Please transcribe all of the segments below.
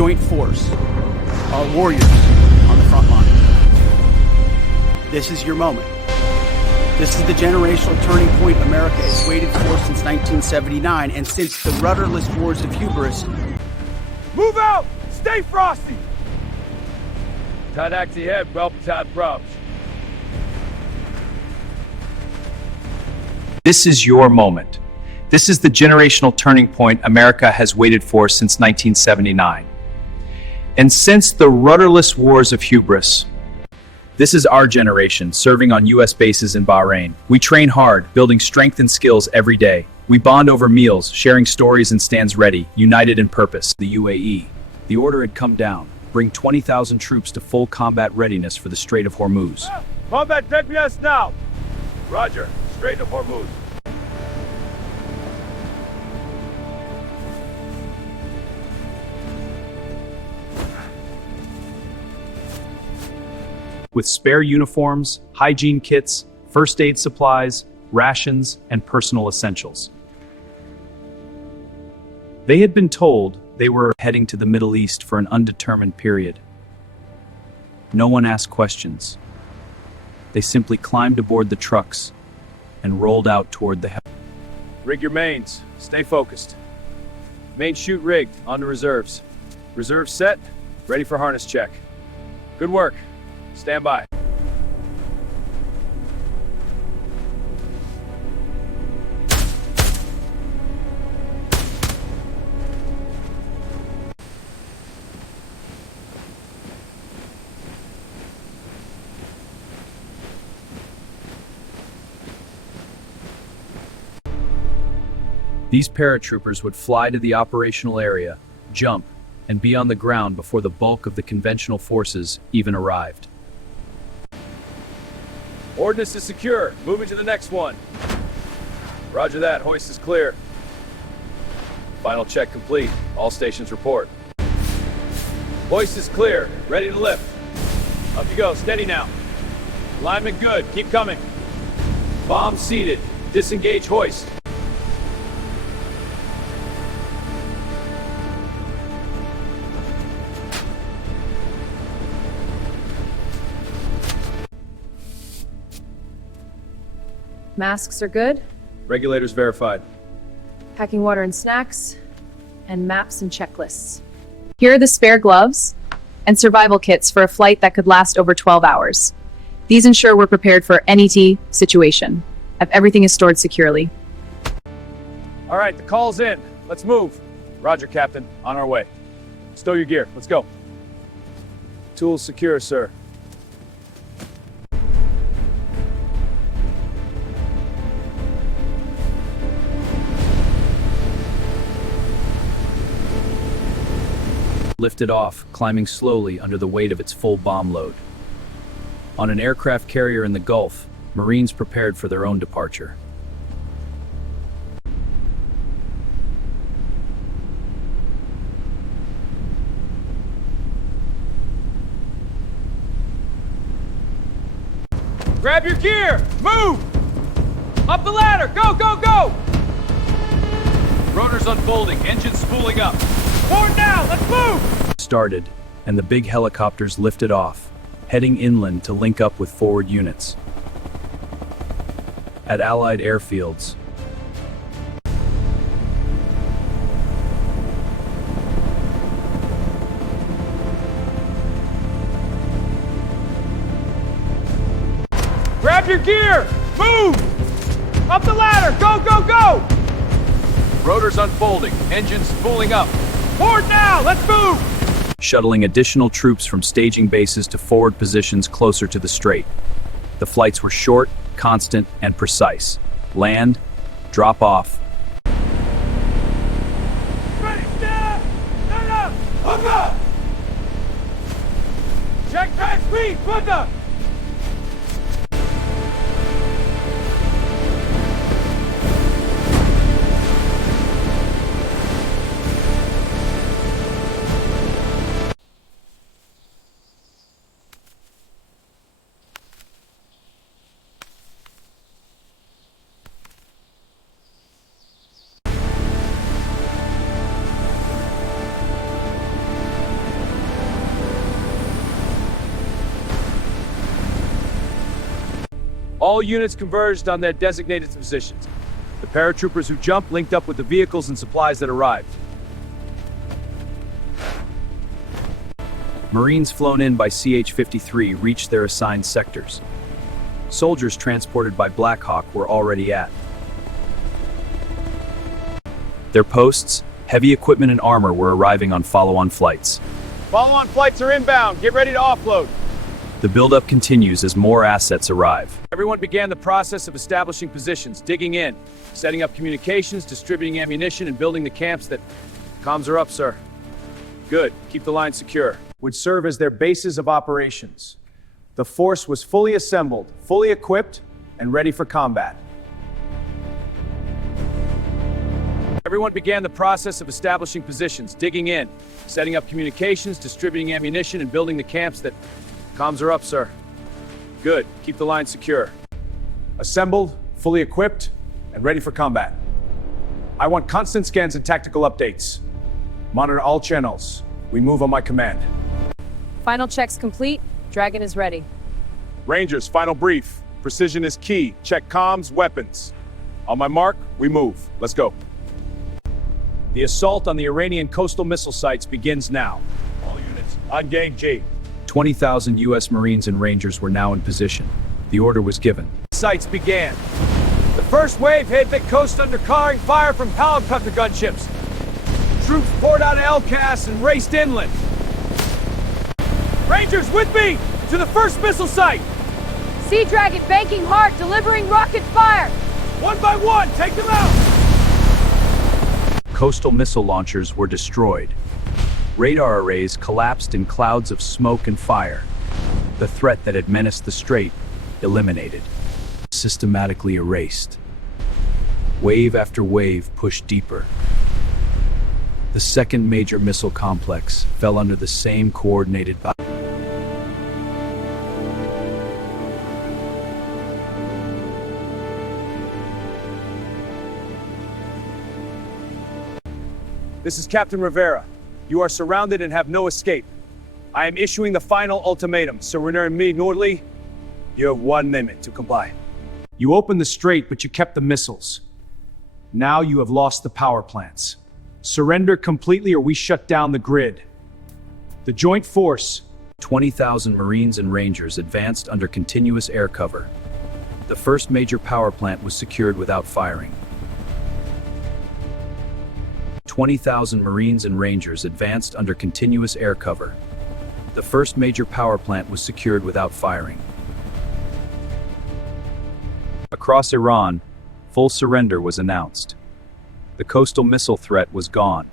joint force are warriors on the front line. This is your moment. This is the generational turning point America has waited for since 1979, and since the rudderless wars of hubris. Move out! Stay frosty! Tadaxi head, well, probs. This is your moment. This is the generational turning point America has waited for since 1979. And since the rudderless wars of hubris. This is our generation, serving on U.S. bases in Bahrain. We train hard, building strength and skills every day. We bond over meals, sharing stories and stands ready, united in purpose. The UAE. The order had come down. Bring 20,000 troops to full combat readiness for the Strait of Hormuz. Combat readiness now! Roger. Strait of Hormuz. With spare uniforms, hygiene kits, first aid supplies, rations, and personal essentials. They had been told they were heading to the Middle East for an undetermined period. No one asked questions. They simply climbed aboard the trucks and rolled out toward the Rig your mains. Stay focused. Main chute rigged. On to reserves. Reserves set. Ready for harness check. Good work. Stand by. These paratroopers would fly to the operational area, jump, and be on the ground before the bulk of the conventional forces even arrived. Ordnance is secure. Moving to the next one. Roger that. Hoist is clear. Final check complete. All stations report. Hoist is clear. Ready to lift. Up you go. Steady now. Alignment good. Keep coming. Bomb seated. Disengage hoist. Masks are good. Regulators verified. Packing water and snacks, and maps and checklists. Here are the spare gloves and survival kits for a flight that could last over 12 hours. These ensure we're prepared for any situation, if everything is stored securely. All right, the call's in. Let's move. Roger, Captain. On our way. Stow your gear. Let's go. Tools secure, sir. Lifted off, climbing slowly under the weight of its full bomb load. On an aircraft carrier in the Gulf, Marines prepared for their own departure. Grab your gear! Move! Up the ladder! Go, go, go! Rotors unfolding, engines spooling up. Forward now! Let's move! Started, and the big helicopters lifted off, heading inland to link up with forward units. At Allied airfields, Grab your gear! Move! Up the ladder! Go, go, go! Rotors unfolding, engines spooling up. Forward now! Let's move! shuttling additional troops from staging bases to forward positions closer to the strait. The flights were short, constant, and precise. Land, drop off. Ready, stand! Stand up! Hook up! Check track speed! Hook up! All units converged on their designated positions. The paratroopers who jumped linked up with the vehicles and supplies that arrived. Marines flown in by CH-53 reached their assigned sectors. Soldiers transported by Black Hawk were already at their posts. Heavy equipment and armor were arriving on follow-on flights. Follow-on flights are inbound. Get ready to offload. The buildup continues as more assets arrive. Everyone began the process of establishing positions, digging in, setting up communications, distributing ammunition, and building the camps that... Comms are up, sir. Good. Keep the line secure. Would serve as their bases of operations. The force was fully assembled, fully equipped, and ready for combat. Everyone began the process of establishing positions, digging in, setting up communications, distributing ammunition, and building the camps that... Comms are up, sir. Good. Keep the line secure. Assembled, fully equipped, and ready for combat. I want constant scans and tactical updates. Monitor all channels. We move on my command. Final checks complete. Dragon is ready. Rangers, final brief. Precision is key. Check comms, weapons. On my mark, we move. Let's go. The assault on the Iranian coastal missile sites begins now. All units, engage G. 20,000 U.S. Marines and Rangers were now in position. The order was given. Sites began. The first wave hit the coast under covering fire from helicopter gunships. Troops poured out of LCAS and raced inland. Rangers, with me! To the first missile site! Sea Dragon banking hard, delivering rocket fire! One by one, take them out! Coastal missile launchers were destroyed. Radar arrays collapsed in clouds of smoke and fire. The threat that had menaced the strait, eliminated. Systematically erased. Wave after wave pushed deeper. The second major missile complex fell under the same coordinated This is Captain Rivera. You are surrounded and have no escape. I am issuing the final ultimatum. Surrender immediately. You have 1 minute to comply. You opened the strait, but you kept the missiles. Now you have lost the power plants. Surrender completely or we shut down the grid. The joint force... 20,000 Marines and Rangers advanced under continuous air cover. The first major power plant was secured without firing. 20,000 Marines and Rangers advanced under continuous air cover. The first major power plant was secured without firing. Across Iran, full surrender was announced. The coastal missile threat was gone.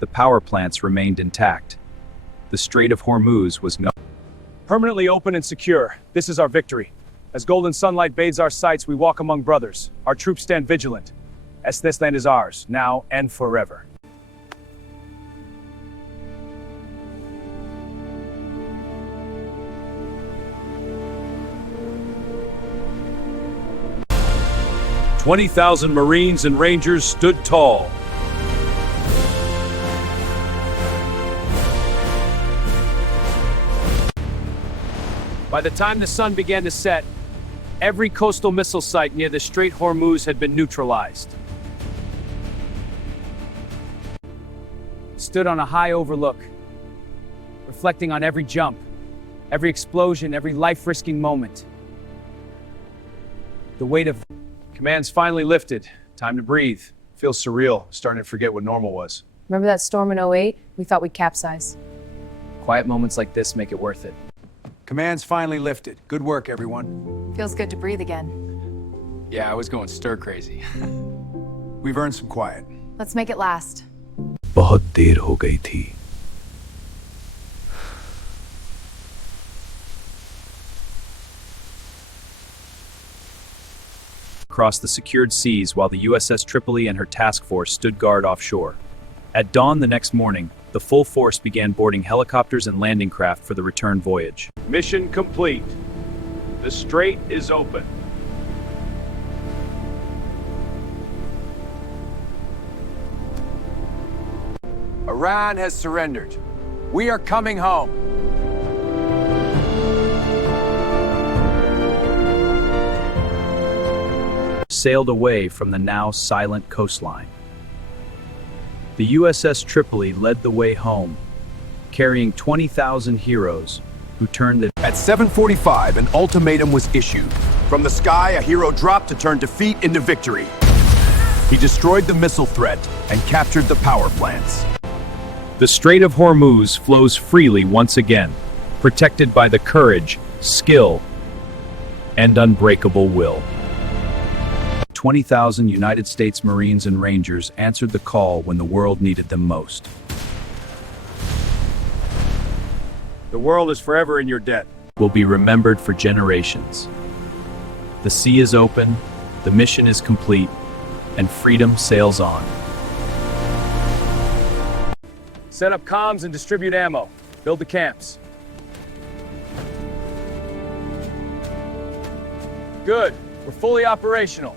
The power plants remained intact. The Strait of Hormuz was Permanently open and secure. This is our victory. As golden sunlight bathes our sights, we walk among brothers. Our troops stand vigilant. As this land is ours, now and forever. "20,000 Marines and Rangers stood tall. By the time the sun began to set, every coastal missile site near the Strait of Hormuz had been neutralized. Stood on a high overlook, reflecting on every jump, every explosion, every life-risking moment. The weight of... Command's finally lifted. Time to breathe. Feels surreal, starting to forget what normal was. Remember that storm in '08? We thought we'd capsize. Quiet moments like this make it worth it. Command's finally lifted. Good work, everyone. Feels good to breathe again. Yeah, I was going stir crazy. We've earned some quiet. Let's make it last. बहुत देर हो गई थी. Across the secured seas while the USS Tripoli and her task force stood guard offshore. At dawn the next morning, the full force began boarding helicopters and landing craft for the return voyage. Mission complete. The strait is open. Iran has surrendered. We are coming home. sailed away from the now silent coastline. The USS Tripoli led the way home, carrying 20,000 heroes who turned the... At 7:45, an ultimatum was issued. From the sky, a hero dropped to turn defeat into victory. He destroyed the missile threat and captured the power plants. The Strait of Hormuz flows freely once again, protected by the courage, skill, and unbreakable will. 20,000 United States Marines and Rangers answered the call when the world needed them most. The world is forever in your debt. Will be remembered for generations. The sea is open, the mission is complete, and freedom sails on. Set up comms and distribute ammo. Build the camps. Good. We're fully operational.